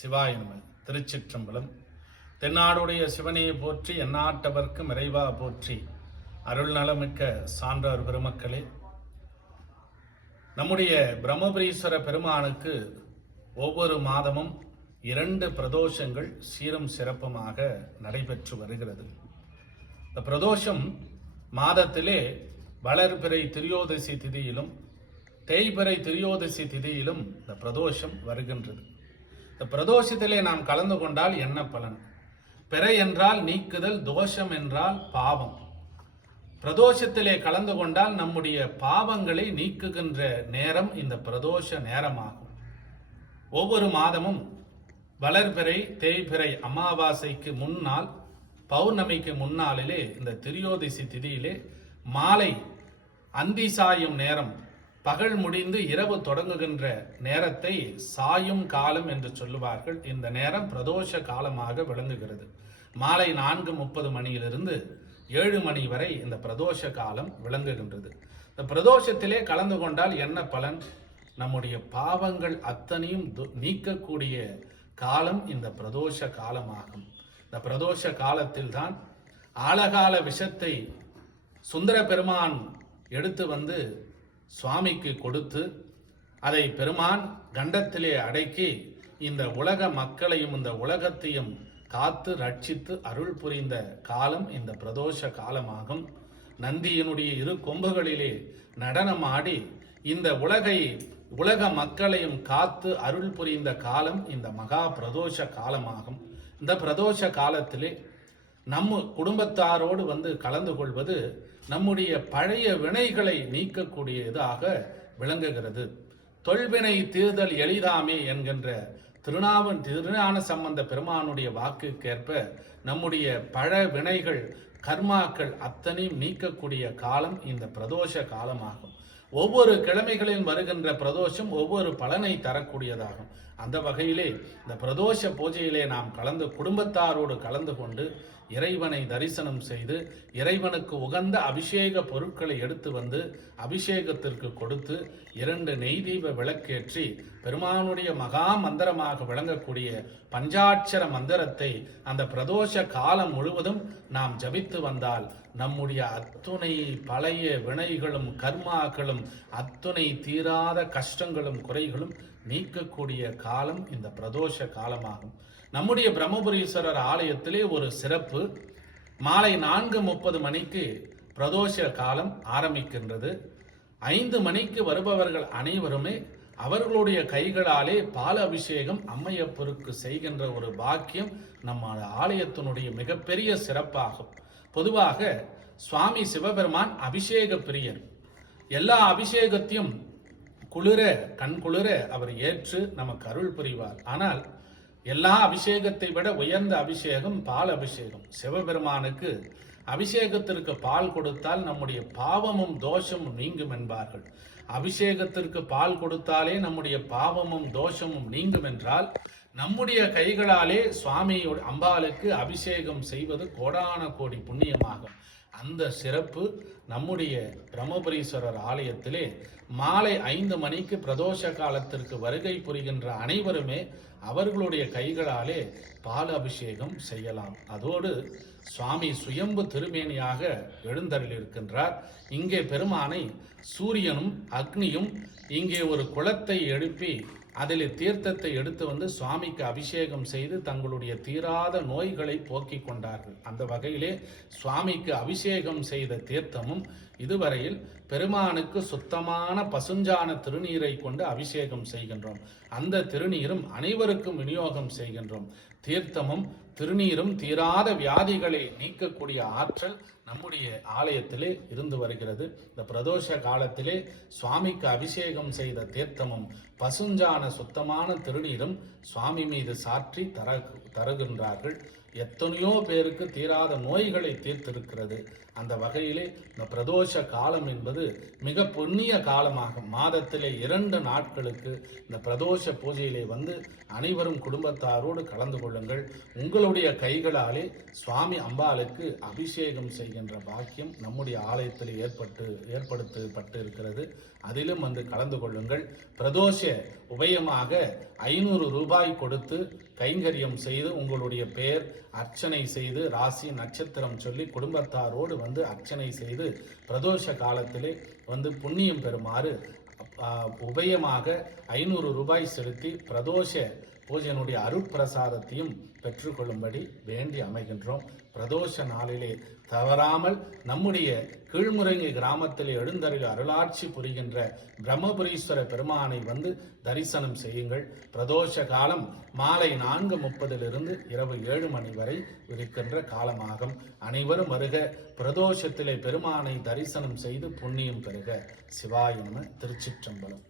சிவாய நம. திருச்சிற்றம்பலம். தென்னாடுடைய சிவனையை போற்றி, எந்நாட்டவர்க்கு இறைவா போற்றி. அருள் நலமிக்க சான்றார் பெருமக்களே, நம்முடைய பிரம்மபுரீஸ்வர பெருமானுக்கு ஒவ்வொரு மாதமும் 2 பிரதோஷங்கள் சீரும் சிறப்புமாக நடைபெற்று வருகிறது. இந்த பிரதோஷம் மாதத்திலே வளர்பிறை திரியோதசி திதியிலும் தேய்பிறை திரியோதசி திதியிலும் இந்த பிரதோஷம் வருகின்றது. இந்த பிரதோஷத்திலே நாம் கலந்து கொண்டால் என்ன பலன்? பிறை என்றால் நீக்குதல், தோஷம் என்றால் பாவம். பிரதோஷத்திலே கலந்து கொண்டால் நம்முடைய பாவங்களை நீக்குகின்ற நேரம் இந்த பிரதோஷ நேரமாகும். ஒவ்வொரு மாதமும் வளர்பிறை தேய்பிறை அமாவாசைக்கு முன்னால், பௌர்ணமிக்கு முன்னாளிலே இந்த திரியோதசி திதியிலே மாலை அந்தி சாயும் நேரம், பகல் முடிந்து இரவு தொடங்குகின்ற நேரத்தை சாயும் காலம் என்று சொல்லுவார்கள். இந்த நேரம் பிரதோஷ காலமாக விளங்குகிறது. மாலை 4:30 மணியிலிருந்து 7 மணி வரை இந்த பிரதோஷ காலம் விளங்குகின்றது. இந்த பிரதோஷத்திலே கலந்து கொண்டால் என்ன பலன்? நம்முடைய பாவங்கள் அத்தனையும் நீக்கக்கூடிய காலம் இந்த பிரதோஷ காலமாகும். இந்த பிரதோஷ காலத்தில் தான் ஆலகால விஷத்தை சுந்தர பெருமான் எடுத்து வந்து சுவாமிக்கு கொடுத்து, அதை பெருமான் கண்டத்திலே அடக்கி இந்த உலக மக்களையும் இந்த உலகத்தையும் காத்து ரட்சித்து அருள் புரிந்த காலம் இந்த பிரதோஷ காலமாகும். நந்தியினுடைய 2 கொம்புகளிலே நடனமாடி இந்த உலக மக்களையும் காத்து அருள் புரிந்த காலம் இந்த மகா பிரதோஷ காலமாகும். இந்த பிரதோஷ காலத்திலே நம்ம குடும்பத்தாரோடு வந்து கலந்து கொள்வது நம்முடைய பழைய வினைகளை நீக்கக்கூடியதாக விளங்குகிறது. தொல்வினை தீர்தல் எளிதாமே என்கின்ற திருஞான சம்பந்த பெருமானுடைய வாக்குக்கேற்ப நம்முடைய பழ வினைகள் கர்மாக்கள் அத்தனையும் நீக்கக்கூடிய காலம் இந்த பிரதோஷ காலமாகும். ஒவ்வொரு கிழமைகளில் வருகின்ற பிரதோஷம் ஒவ்வொரு பலனை தரக்கூடியதாகும். அந்த வகையிலே இந்த பிரதோஷ பூஜையிலே நாம் குடும்பத்தாரோடு கலந்து கொண்டு இறைவனை தரிசனம் செய்து இறைவனுக்கு உகந்த அபிஷேக பொருட்களை எடுத்து வந்து அபிஷேகத்திற்கு கொடுத்து 2 நெய் தீப விளக்கேற்றி பெருமானுடைய மகா மந்திரமாக விளங்கக்கூடிய பஞ்சாட்சர மந்திரத்தை அந்த பிரதோஷ காலம் முழுவதும் நாம் ஜபித்து வந்தால் நம்முடைய அத்துணை பழைய வினைகளும் கர்மாக்களும் அத்துணை தீராத கஷ்டங்களும் குறைகளும் நீக்கக்கூடிய காலம் இந்த பிரதோஷ காலமாகும். நம்முடைய பிரம்மபுரீஸ்வரர் ஆலயத்திலே ஒரு சிறப்பு. மாலை 4:30 மணிக்கு பிரதோஷ காலம் ஆரம்பிக்கின்றது. 5 மணிக்கு வருபவர்கள் அனைவருமே அவர்களுடைய கைகளாலே பால அபிஷேகம் அம்மையப்பருக்கு செய்கின்ற ஒரு பாக்கியம் நம்ம ஆலயத்தினுடைய மிகப்பெரிய சிறப்பாகும். பொதுவாக சுவாமி சிவபெருமான் அபிஷேக பிரியர். எல்லா அபிஷேகத்தையும் கண்குளிர அவர் ஏற்று நமக்கு அருள் புரிவார். ஆனால் எல்லா அபிஷேகத்தை விட உயர்ந்த அபிஷேகம் பால் அபிஷேகம். சிவபெருமானுக்கு அபிஷேகத்திற்கு பால் கொடுத்தால் நம்முடைய பாவமும் தோஷமும் நீங்கும் என்பார்கள். அபிஷேகத்திற்கு பால் கொடுத்தாலே நம்முடைய பாவமும் தோஷமும் நீங்கும் என்றால் நம்முடைய கைகளாலே சுவாமியோட அம்பாளுக்கு அபிஷேகம் செய்வது கோடான கோடி புண்ணியமாகும். அந்த சிறப்பு நம்முடைய பிரம்மபுரீஸ்வரர் ஆலயத்திலே மாலை 5 மணிக்கு பிரதோஷ காலத்திற்கு வருகை புரிகின்ற அனைவருமே அவர்களுடைய கைகளாலே பால் அபிஷேகம் செய்யலாம். அதோடு சுவாமி சுயம்பு திருமேனியாக எழுந்தருளியிருக்கின்றார். இங்கே பெருமானை சூரியனும் அக்னியும் இங்கே ஒரு குளத்தை எழுப்பி அதில் தீர்த்தத்தை எடுத்து வந்து சுவாமிக்கு அபிஷேகம் செய்து தங்களுடைய தீராத நோய்களை போக்கிக் கொண்டார்கள். அந்த வகையிலே சுவாமிக்கு அபிஷேகம் செய்த தீர்த்தமும் இதுவரையில் பெருமானுக்கு சுத்தமான பசுஞ்சான திருநீரை கொண்டு அபிஷேகம் செய்கின்றோம். அந்த திருநீரும் அனைவருக்கும் விநியோகம் செய்கின்றோம். தீர்த்தமும் திருநீரும் தீராத வியாதிகளை நீக்கக்கூடிய ஆற்றல் நம்முடைய ஆலயத்திலே இருந்து வருகிறது. இந்த பிரதோஷ காலத்திலே சுவாமிக்கு அபிஷேகம் செய்த தீர்த்தமும் பசுஞ்சான சுத்தமான திருநீரும் சுவாமி மீது சாற்றி தருகின்றார்கள். எத்தனையோ பேருக்கு தீராத நோய்களை தீர்த்திருக்கிறது. அந்த வகையிலே இந்த பிரதோஷ காலம் என்பது மிக புண்ணிய காலமாக மாதத்திலே 2 நாட்களுக்கு இந்த பிரதோஷ பூஜையிலே வந்து அனைவரும் குடும்பத்தாரோடு கலந்து கொள்ளுங்கள். உங்களுடைய கைகளாலே சுவாமி அம்பாளுக்கு அபிஷேகம் செய்கின்ற பாக்கியம் நம்முடைய ஆலயத்தில் ஏற்படுத்தப்பட்டு இருக்கிறது. அதிலும் வந்து கலந்து கொள்ளுங்கள். பிரதோஷ உபயமாக 500 ரூபாய் கொடுத்து கைங்கரியம் செய்து உங்களுடைய பெயர் அர்ச்சனை செய்து ராசி நட்சத்திரம் சொல்லி குடும்பத்தாரோடு வந்து அர்ச்சனை செய்து பிரதோஷ காலத்திலே வந்து புண்ணியம் பெறுமாறு உபயமாக 500 ரூபாய் செலுத்தி பிரதோஷ பூஜையினுடைய அருட்பிரசாதத்தையும் பெற்றுக்கொள்ளும்படி வேண்டி அமைகின்றோம். பிரதோஷ நாளிலே தவறாமல் நம்முடைய கீழ்முறங்கி கிராமத்திலே எழுந்தருளி அருளாட்சி புரிகின்ற பிரம்மபுரீஸ்வர பெருமானை வந்து தரிசனம் செய்யுங்கள். பிரதோஷ காலம் மாலை 4:30 இரவு 7 மணி வரை இருக்கின்ற காலமாகும். அனைவரும் வருக. பிரதோஷத்திலே பெருமானை தரிசனம் செய்து புண்ணியம் பெறுக. சிவாய நம. திருச்சிற்றம்பலம்.